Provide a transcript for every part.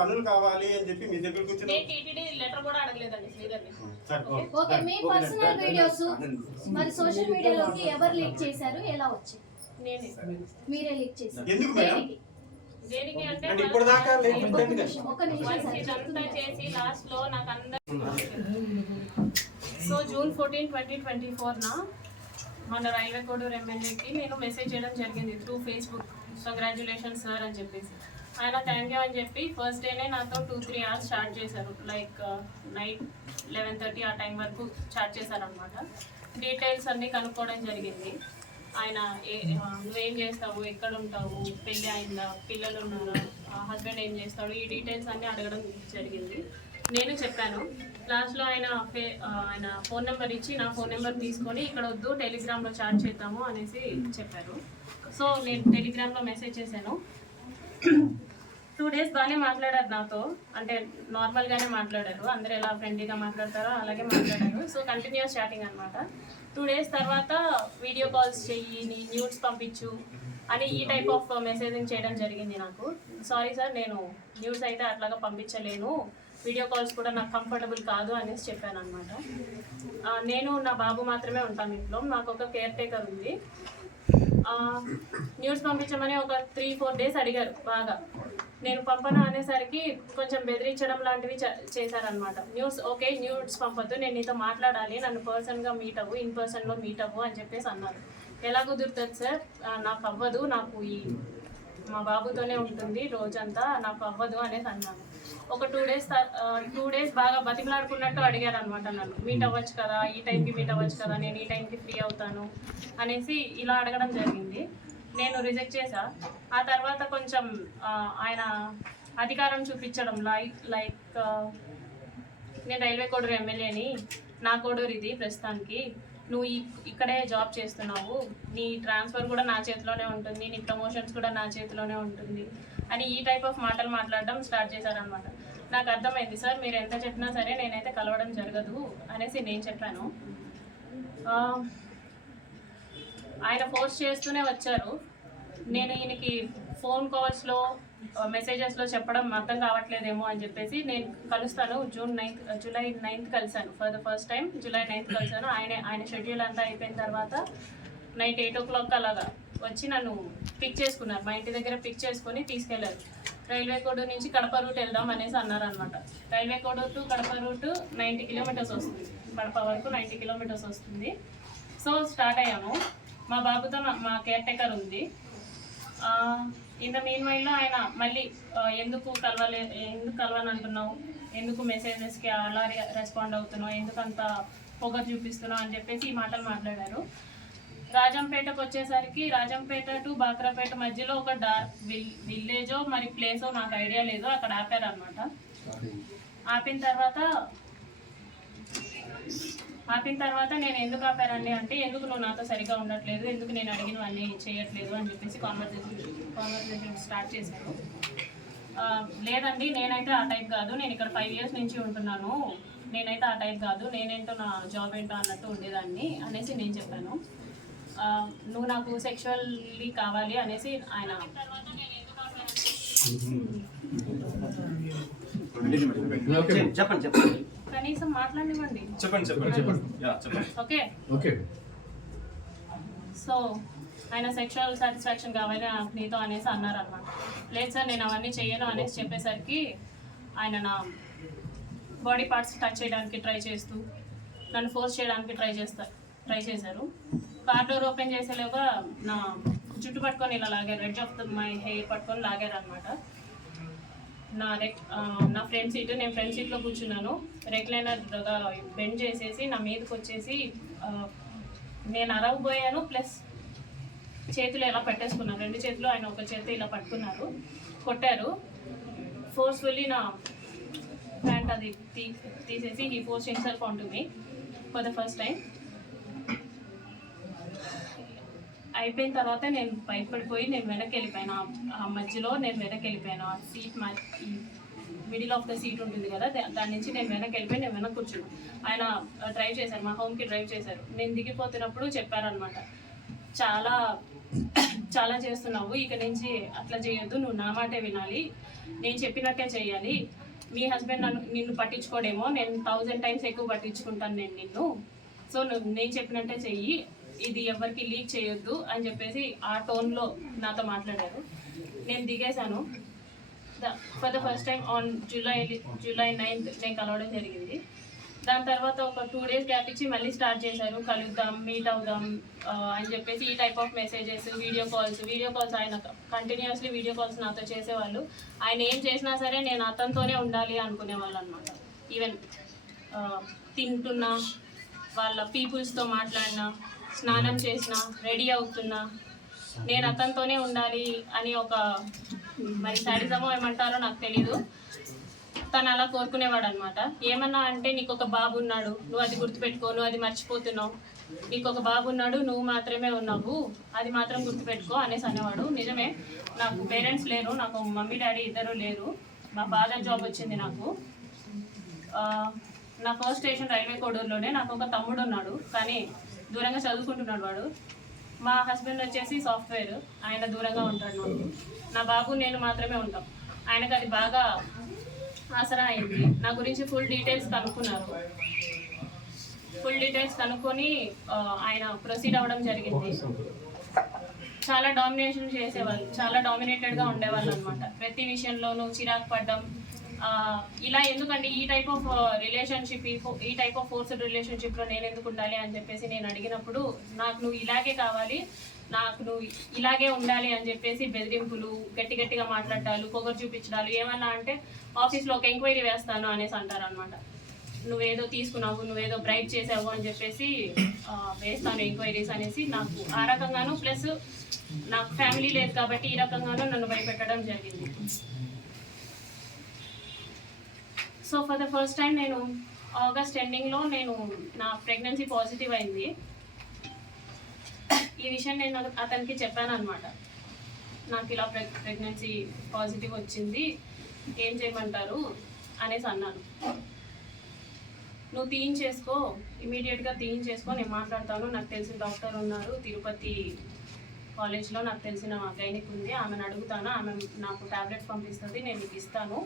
పనులు కావాలి అని చెప్పి మీ దగ్గరకు వచ్చి లెటర్ కూడా అడగలేదండి శ్రీధర్ని. ఓకే, మీ పర్సనల్ వీడియోస్ మరి సోషల్ మీడియాలోకి ఎవరు లీక్ చేశారు, ఎలా వచ్చాయి? నేనే. మీరే లీక్ చేశారు. ఎందుకు మేడం? దేనికి అంటే ఇప్పుడు దాకా ఒక నిమిషం ఇదంతా చేసి లాస్ట్ లో నాకు అందరూ సో జూన్ 14, 2024 నా మన రైల్వే కోడూరు ఎమ్మెల్యేకి నేను మెసేజ్ చేయడం జరిగింది త్రూ ఫేస్బుక్. కంగ్రాచులేషన్స్ సార్ అని చెప్పేసి ఆయన థ్యాంక్ యూ అని చెప్పి ఫస్ట్ డేనే నాతో 2-3 hours స్టార్ట్ చేశారు. లైక్ నైట్ 11:30 ఆ టైం వరకు స్టార్ట్ చేశారనమాట. డీటెయిల్స్ అన్నీ కనుక్కోవడం జరిగింది. ఆయన నువ్వేం చేస్తావు, ఎక్కడ ఉంటావు, పెళ్ళి అయిందా, పిల్లలు ఉన్నారా, హస్బెండ్ ఏం చేస్తాడు, ఈ డీటెయిల్స్ అన్నీ అడగడం జరిగింది. నేను చెప్పాను. లాస్ట్లో ఆయన ఫోన్ నెంబర్ ఇచ్చి నా ఫోన్ నెంబర్ తీసుకొని ఇక్కడ వద్దు టెలిగ్రామ్లో చాట్ చేద్దాము అనేసి చెప్పారు. సో నేను టెలిగ్రామ్లో మెసేజ్ చేశాను. 2 days బాగానే మాట్లాడారు నాతో, అంటే నార్మల్గానే మాట్లాడారు. అందరూ ఎలా ఫ్రెండ్లీగా మాట్లాడతారో అలాగే మాట్లాడారు. సో కంటిన్యూస్ చాటింగ్ అనమాట. 2 days తర్వాత వీడియో కాల్స్ చెయ్యి, నీ న్యూడ్స్ పంపించు అని ఈ టైప్ ఆఫ్ మెసేజింగ్ చేయడం జరిగింది నాకు. సారీ సార్, నేను న్యూస్ అయితే అట్లాగా పంపించలేను, వీడియో కాల్స్ కూడా నాకు కంఫర్టబుల్ కాదు అనేసి చెప్పాను అనమాట. నేను నా బాబు మాత్రమే ఉంటాను ఇంట్లో, నాకు ఒక కేర్ టేకర్ ఉంది. న్యూస్ పంపించమని ఒక 3-4 days అడిగారు బాగా. నేను పంపను అనేసరికి కొంచెం బెదిరించడం లాంటివి చేశారనమాట. ఓకే న్యూస్ పంపొద్దు, నేను నీతో మాట్లాడాలి, నన్ను పర్సన్గా మీట్ అవ్వు, ఇన్ పర్సన్లో మీట్ అవ్వు అని చెప్పేసి అన్నారు. ఎలా కుదురుతుంది సార్, నాకు అవ్వదు, నాకు మా బాబుతోనే ఉంటుంది రోజంతా, నాకు అవ్వదు అనేసి అన్నాను. ఒక 2 days బాగా బతిమలాడుకున్నట్టు అడిగారు అనమాట నన్ను. మీట్ అవ్వచ్చు కదా, ఈ టైంకి మీట్ అవ్వచ్చు కదా, నేను ఈ టైంకి ఫ్రీ అవుతాను అనేసి ఇలా అడగడం జరిగింది. నేను రిజెక్ట్ చేశా. ఆ తర్వాత కొంచెం ఆయన అధికారం చూపించడం లైక్ నేను రైల్వే కోడూరు ఎమ్మెల్యేని, నా కోడూరు ఇది ప్రస్తుతానికి, నువ్వు ఇక్కడే జాబ్ చేస్తున్నావు, నీ ట్రాన్స్ఫర్ కూడా నా చేతిలోనే ఉంటుంది, నీ ప్రమోషన్స్ కూడా నా చేతిలోనే ఉంటుంది అని ఈ టైప్ ఆఫ్ మాటలు మాట్లాడడం స్టార్ట్ చేశారనమాట. నాకు అర్థమైంది సార్, మీరు ఎంత చెప్పినా సరే నేనైతే కలవడం జరగదు అనేసి నేను చెప్పాను. ఆయన ఫోర్స్ చేస్తూనే వచ్చారు. నేను ఈయనకి ఫోన్ కాల్స్లో మెసేజెస్లో చెప్పడం అర్థం కావట్లేదేమో అని చెప్పేసి నేను కలుస్తాను. జూలై 9th కలిశాను for the first time. July 9th కలిశాను. ఆయన షెడ్యూల్ అంతా అయిపోయిన తర్వాత నైట్ 8 o'clock అలాగా వచ్చి నన్ను పిక్ చేసుకున్నారు. మా ఇంటి దగ్గర పిక్ చేసుకొని తీసుకెళ్లారు. రైల్వే కోడూరు నుంచి కడప రూట్ వెళ్దాం అనేసి అన్నారనమాట. Railway Koduru to Kadapa route 90 kilometers వస్తుంది, కడప వరకు 90 kilometers వస్తుంది. సో స్టార్ట్ అయ్యాము. మా బాబుతో మా కేర్ టేకర్ ఉంది. ఇన్ ద మీన్ వైల్లో ఆయన మళ్ళీ ఎందుకు కలవని అంటున్నావు, ఎందుకు మెసేజెస్కి అలా రెస్పాండ్ అవుతున్నావు, ఎందుకంత పొగరు చూపిస్తున్నావు అని చెప్పేసి ఈ మాటలు మాట్లాడారు. రాజంపేటకు వచ్చేసరికి రాజంపేట టు బాక్రాపేట మధ్యలో ఒక విలేజో మరి ప్లేసో నాకు ఐడియా లేదు, అక్కడ ఆపారనమాట. ఆపిన తర్వాత నేను ఎందుకు ఆపారండి అంటే, ఎందుకు నువ్వు నాతో సరిగా ఉండట్లేదు, ఎందుకు నేను అడిగినవన్నీ చేయట్లేదు అని చెప్పేసి కాన్వర్సేషన్ స్టార్ట్ చేశాను. లేదండి నేనైతే ఆ టైప్ కాదు, నేను ఇక్కడ 5 years నుంచి ఉంటున్నాను, నేనైతే ఆ టైప్ కాదు, నేనేంటో నా జాబ్ ఏంటో అన్నట్టు ఉండేదాన్ని అనేసి నేను చెప్పాను. నువ్వు నాకు సెక్షువల్లీ కావాలి అనేసి ఆయన చెప్పండి కనీసం మాట్లాడివ్వండి. ఓకే సో ఆయన సెక్షువల్ సాటిస్ఫాక్షన్ కావాలి నీతో అనేసి అన్నారు అనమాట. లేదు సార్ నేను అవన్నీ చెయ్యను అనేసి చెప్పేసరికి ఆయన నా బాడీ పార్ట్స్ టచ్ చేయడానికి ట్రై చేస్తూ నన్ను ఫోర్స్ చేయడానికి ట్రై చేశారు. కార్ డోర్ ఓపెన్ చేసేలోగా నా జుట్టు పట్టుకొని ఇలా లాగారు, ఎడ్జ్ ఆఫ్ మై హెయిర్ పట్టుకొని లాగారు అనమాట. నా ఫ్రంట్ సీట్, నేను ఫ్రంట్ సీట్లో కూర్చున్నాను. రెక్లైనర్గా బెండ్ చేసేసి నా మీదకి వచ్చేసి నేను అరవబోయాను, ప్లస్ చేతులు ఇలా పెట్టేసుకున్నాను. 2 చేతులు ఆయన ఒక చేతి ఇలా పట్టుకున్నారు, కొట్టారు. ఫోర్స్ఫుల్లీ నా ప్యాంట్ అది తీసేసి he force himself on to me for the first time. అయిపోయిన తర్వాత నేను భయపడిపోయి నేను వెనక్కి వెళ్ళిపోయాను. ఆ మధ్యలో నేను వెనక్కి వెళ్ళిపోయాను. ఆ seat middle of the seat ఉంటుంది కదా, దాని నుంచి నేను వెనక్కి వెళ్ళిపోయి నేను వెనక్కి కూర్చున్నాను. ఆయన డ్రైవ్ చేశారు, మా హోమ్కి డ్రైవ్ చేశారు. నేను దిగిపోతున్నప్పుడు చెప్పారనమాట, చాలా చాలా చేస్తున్నావు, ఇక నుంచి అట్లా చేయొద్దు, నువ్వు నా మాటే వినాలి, నేను చెప్పినట్టే చేయాలి, మీ హస్బెండ్ నిన్ను పట్టించుకోడేమో, నేను 1000 times ఎక్కువ పట్టించుకుంటాను నేను నిన్ను, సో నేను చెప్పినట్టే చెయ్యి, ఇది ఎవరికి లీక్ చేయొద్దు అని చెప్పేసి ఆ టోన్లో నాతో మాట్లాడారు. నేను దిగేశాను. For the first time on July 9th నేను కలవడం జరిగింది. దాని తర్వాత ఒక 2 days గ్యాప్ ఇచ్చి మళ్ళీ స్టార్ట్ చేశారు, కలుద్దాం, మీట్ అవుదాం అని చెప్పేసి ఈ type of messages, video calls ఆయన కంటిన్యూస్లీ వీడియో కాల్స్ నాతో చేసేవాళ్ళు. ఆయన ఏం చేసినా సరే నేను అతనితోనే ఉండాలి అనుకునేవాళ్ళు అనమాట. ఈవెన్ తింటున్నా, వాళ్ళ పీపుల్స్తో మాట్లాడినా, స్నానం చేసినా, రెడీ అవుతున్నా నేను అతనితోనే ఉండాలి అని ఒక మరి శాడిజమో ఏమంటారో నాకు తెలీదు, తను అలా కోరుకునేవాడు అనమాట. ఏమన్నా అంటే నీకు ఒక బాబు ఉన్నాడు, నువ్వు అది గుర్తుపెట్టుకో, నువ్వు అది మర్చిపోతున్నావు, నీకు ఒక బాబు ఉన్నాడు, నువ్వు మాత్రమే ఉన్నావు, అది మాత్రం గుర్తుపెట్టుకో అనేసి అనేవాడు. నిజమే, నాకు పేరెంట్స్ లేరు, నాకు మమ్మీ డాడీ ఇద్దరు లేరు, మా ఫాదర్ జాబ్ వచ్చింది నాకు. నా ఫస్ట్ స్టేషన్ రైల్వే కోడూరులోనే. నాకు ఒక తమ్ముడు ఉన్నాడు, కానీ దూరంగా చదువుకుంటున్నాడు వాడు. మా హస్బెండ్ వచ్చేసి సాఫ్ట్వేర్, ఆయన దూరంగా ఉంటాడు నాకు. నా బాబు నేను మాత్రమే ఉంటాం. ఆయనకు అది బాగా ఆసరా అయింది. నా గురించి ఫుల్ డీటెయిల్స్ కనుక్కొని ఆయన ప్రొసీడ్ అవ్వడం జరిగింది. చాలా డామినేషన్ చేసేవాళ్ళు, చాలా డామినేటెడ్గా ఉండేవాళ్ళు అనమాట. ప్రతి విషయంలోనూ చిరాకు పడ్డం, ఇలా ఎందుకంటే ఈ టైప్ ఆఫ్ రిలేషన్షిప్, ఈ టైప్ ఆఫ్ ఫోర్స్డ్ రిలేషన్షిప్లో నేను ఎందుకు ఉండాలి అని చెప్పేసి నేను అడిగినప్పుడు, నాకు నువ్వు ఇలాగే కావాలి, నాకు నువ్వు ఇలాగే ఉండాలి అని చెప్పేసి బెదిరింపులు, గట్టిగా మాట్లాడాలు, పొగరు చూపించడాలు, ఏమన్నా అంటే ఆఫీస్లో ఒక ఎంక్వైరీ వేస్తాను అనేసి అంటారు అనమాట. నువ్వేదో తీసుకున్నావు, నువ్వేదో బ్రైబ్ చేసావు అని చెప్పేసి వేస్తాను ఎంక్వైరీస్ అనేసి, నాకు ఆ రకంగాను, ప్లస్ నాకు ఫ్యామిలీ లేదు కాబట్టి ఈ రకంగాను నన్ను భయపెట్టడం జరిగింది. So for the first time నేను ఆగస్ట్ ఎండింగ్లో నా ప్రెగ్నెన్సీ పాజిటివ్ అయింది. ఈ విషయం నేను అతనికి చెప్పాను అనమాట. నాకు ఇలా ప్రెగ్నెన్సీ పాజిటివ్ వచ్చింది, ఏం చేయమంటారు అనేసి అన్నాను. నువ్వు తీయించేసుకో, ఇమీడియట్గా తీయించేసుకో, నేను మాట్లాడతాను, నాకు తెలిసిన డాక్టర్ ఉన్నారు తిరుపతి కాలేజ్లో, నాకు తెలిసిన గైనిక్ ఉంది, ఆమెను అడుగుతాను, ఆమె నాకు టాబ్లెట్స్ పంపిస్తుంది, నేను నీకు ఇస్తాను,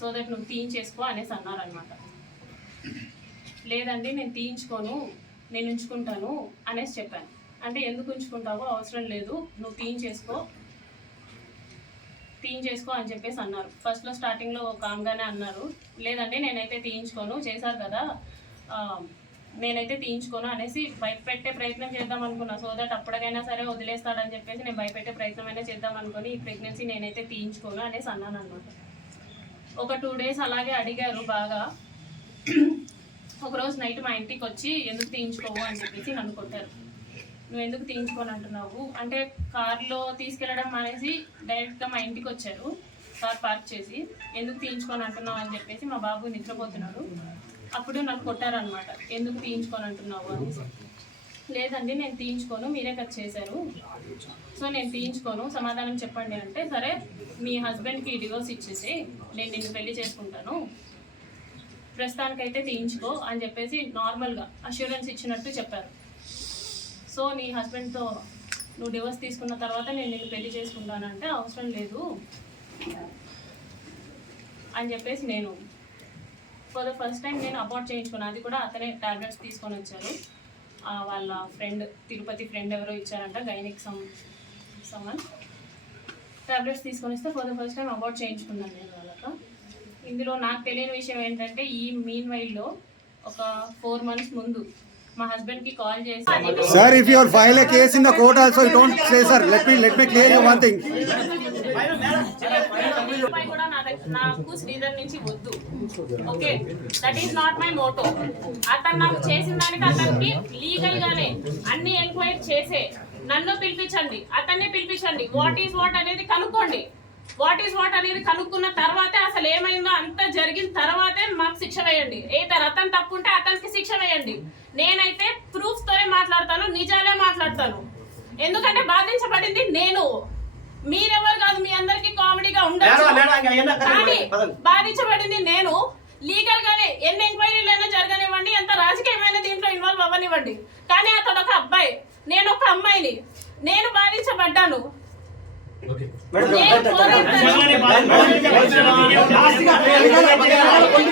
సో దట్ నువ్వు తీయించేసుకో అనేసి అన్నారనమాట. లేదండి నేను తీయించుకోను, నేను ఉంచుకుంటాను అనేసి చెప్పాను. అంటే ఎందుకు ఉంచుకుంటావో, అవసరం లేదు, నువ్వు తీయించేసుకో అని చెప్పేసి అన్నారు. ఫస్ట్లో స్టార్టింగ్లో కామ్గానే అన్నారు, లేదండి నేనైతే తీయించుకోను, చేశారు కదా నేనైతే తీయించుకోను అనేసి భయపెట్టే ప్రయత్నం చేద్దాం అనుకున్నా. సో దట్ అప్పటికైనా సరే వదిలేస్తాడని చెప్పేసి నేను భయపెట్టే ప్రయత్నం అయినా చేద్దాం అనుకుని ఈ ప్రెగ్నెన్సీ నేనైతే తీయించుకోను అనేసి అన్నాను అనమాట. ఒక 2 days అలాగే అడిగారు బాగా. ఒకరోజు నైట్ మా ఇంటికి వచ్చి ఎందుకు తీయించుకోవు అని చెప్పేసి నన్ను కొట్టారు. నువ్వు ఎందుకు తీయించుకొని అంటున్నావు అంటే, కార్లో తీసుకెళ్ళడం అనేసి డైరెక్ట్గా మా ఇంటికి వచ్చారు, కార్ పార్క్ చేసి, ఎందుకు తీయించుకొని అంటున్నావు అని చెప్పేసి, మా బాబు నిద్రపోతున్నాడు, అప్పుడు నాకు కొట్టారనమాట, ఎందుకు తీయించుకొని అంటున్నావు అనేసి. లేదండి నేను తీయించుకోను, మీరే కదా చేశారు, సో నేను తీయించుకోను, సమాధానం చెప్పండి అంటే, సరే మీ హస్బెండ్కి డివోర్స్ ఇచ్చేసి నేను నిన్ను పెళ్లి చేసుకుంటాను, ప్రస్తుతానికైతే తీయించుకో అని చెప్పేసి నార్మల్గా అష్యూరెన్స్ ఇచ్చినట్టు చెప్పారు. సో నీ హస్బెండ్తో నువ్వు డివోర్స్ తీసుకున్న తర్వాత నేను నిన్ను పెళ్లి చేసుకుంటానంటే, అవసరం లేదు అని చెప్పేసి నేను ఫర్ ద ఫస్ట్ టైం నేను అబార్ట్ చేయించుకున్నాను. అది కూడా అతనే టాబ్లెట్స్ తీసుకొని వచ్చారు, వాళ్ళ ఫ్రెండ్, తిరుపతి ఫ్రెండ్ ఎవరో ఇచ్చారంట, గైనిక్ సమ్మన్ టాబ్లెట్స్ తీసుకొని వస్తే for the first time abort చేయించుకున్నాను నేను వాళ్ళతో. ఇందులో నాకు తెలియని విషయం ఏంటంటే, ఈ మీన్ వైల్లో ఒక 4 months ముందు మా హస్బెండ్ కి కాల్ చేసి, sir, if you file a case in the court also, you don't say, sir, let me clear you one thing. కూడా నాకు శ్రీధర్ నుంచి వద్దు, okay, that is not my Moto. అతను నాకు చేసిన దానికి అతనికి లీగల్ గానే అన్ని ఎంక్వైరీ చేసే, నన్ను పిలిపించండి, అతన్ని పిలిపించండి, వాట్ ఈస్ వాట్ అనేది కనుక్కోండి, వాట్ ఈస్ వాట్ అనేది కనుక్కున్న తర్వాతే, అసలు ఏమైందో అంతా జరిగిన తర్వాతే మాకు శిక్ష వేయండి. అతను తప్పుంటే అతనికి శిక్ష వేయండి. నేనైతే ప్రూఫ్స్ తోనే మాట్లాడతాను, నిజాలే మాట్లాడతాను, ఎందుకంటే బాధించబడింది నేను, మీరెవరు కాదు. మీ అందరికి కామెడీగా ఉండదు, కానీ బాధించబడింది నేను. లీగల్ గానే ఎన్ని ఎంక్వైరీలైనా జరగనివ్వండి, ఎంత రాజకీయమైన దీంట్లో ఇన్వాల్వ్ అవ్వనివ్వండి, కానీ అతను ఒక అబ్బాయి, నేను ఒక అమ్మాయిని. నేను బాధించబడ్డాను. మేడం నేను పోరాడతాను.